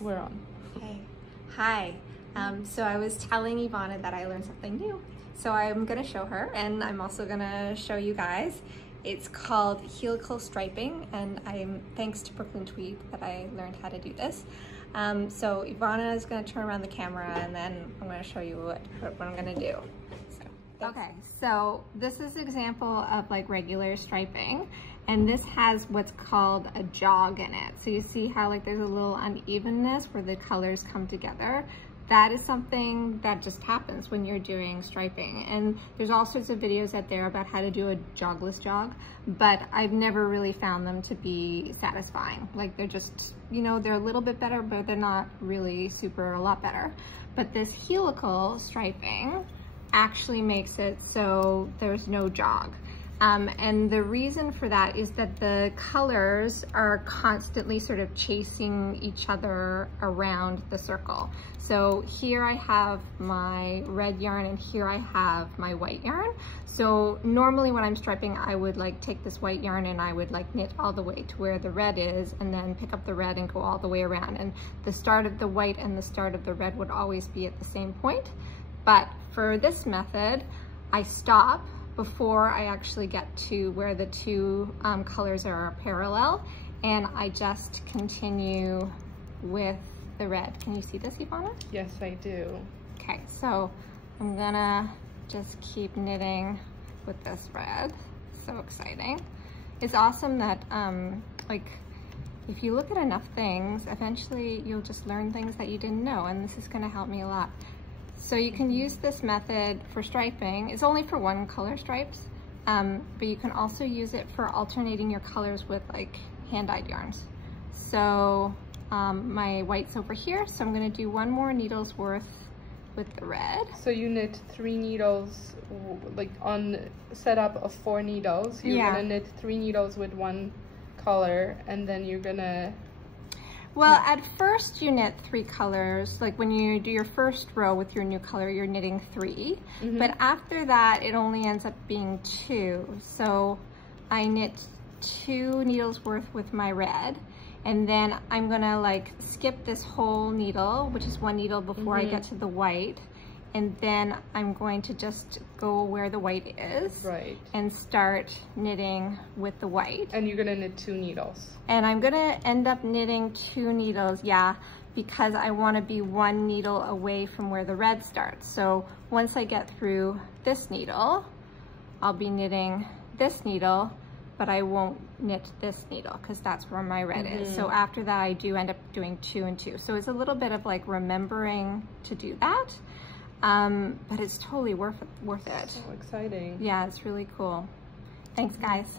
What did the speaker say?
We're on. Okay. Hi. So I was telling Iwona that I learned something new. So I'm going to show her, and I'm also going to show you guys. It's called Helical Striping, and thanks to Brooklyn Tweed that I learned how to do this. So Iwona is going to turn around the camera, and then I'm going to show you what I'm going to do. Okay, so this is an example of like regular striping, and this has what's called a jog in it. So you see how like there's a little unevenness where the colors come together. That is something that just happens when you're doing striping. And there's all sorts of videos out there about how to do a jogless jog, but I've never really found them to be satisfying. Like they're just, you know, they're a little bit better, but they're not really a lot better. But this helical striping actually makes it so there's no jog. And the reason for that is that the colors are constantly sort of chasing each other around the circle. So here I have my red yarn and here I have my white yarn. So normally when I'm striping, I would like take this white yarn and I would like knit all the way to where the red is and then pick up the red and go all the way around. And the start of the white and the start of the red would always be at the same point. But for this method, I stop before I actually get to where the two colors are parallel, and I just continue with the red. Can you see this, Iwona? Yes, I do. Okay, so I'm gonna just keep knitting with this red. So exciting. It's awesome that like if you look at enough things, eventually you'll just learn things that you didn't know, and this is gonna help me a lot. So you can use this method for striping. It's only for one color stripes, but you can also use it for alternating your colors with like hand-dyed yarns. So my white's over here, so I'm gonna do one more needle's worth with the red. So you knit 3 needles, like on setup of 4 needles. You're gonna knit 3 needles with one color, and then you're gonna... Well, at first you knit 3 colors. Like when you do your first row with your new color, you're knitting 3. But after that, it only ends up being 2. So I knit 2 needles worth with my red. And then I'm gonna like skip this whole needle, which is 1 needle before I get to the white. And then I'm going to just go where the white is, and start knitting with the white. And you're gonna knit 2 needles. And I'm gonna end up knitting 2 needles, because I wanna be 1 needle away from where the red starts. So once I get through this needle, I'll be knitting this needle, but I won't knit this needle because that's where my red is. So after that, I do end up doing 2 and 2. So it's a little bit of like remembering to do that. But it's totally worth it. So exciting. Yeah, it's really cool. Thanks, guys.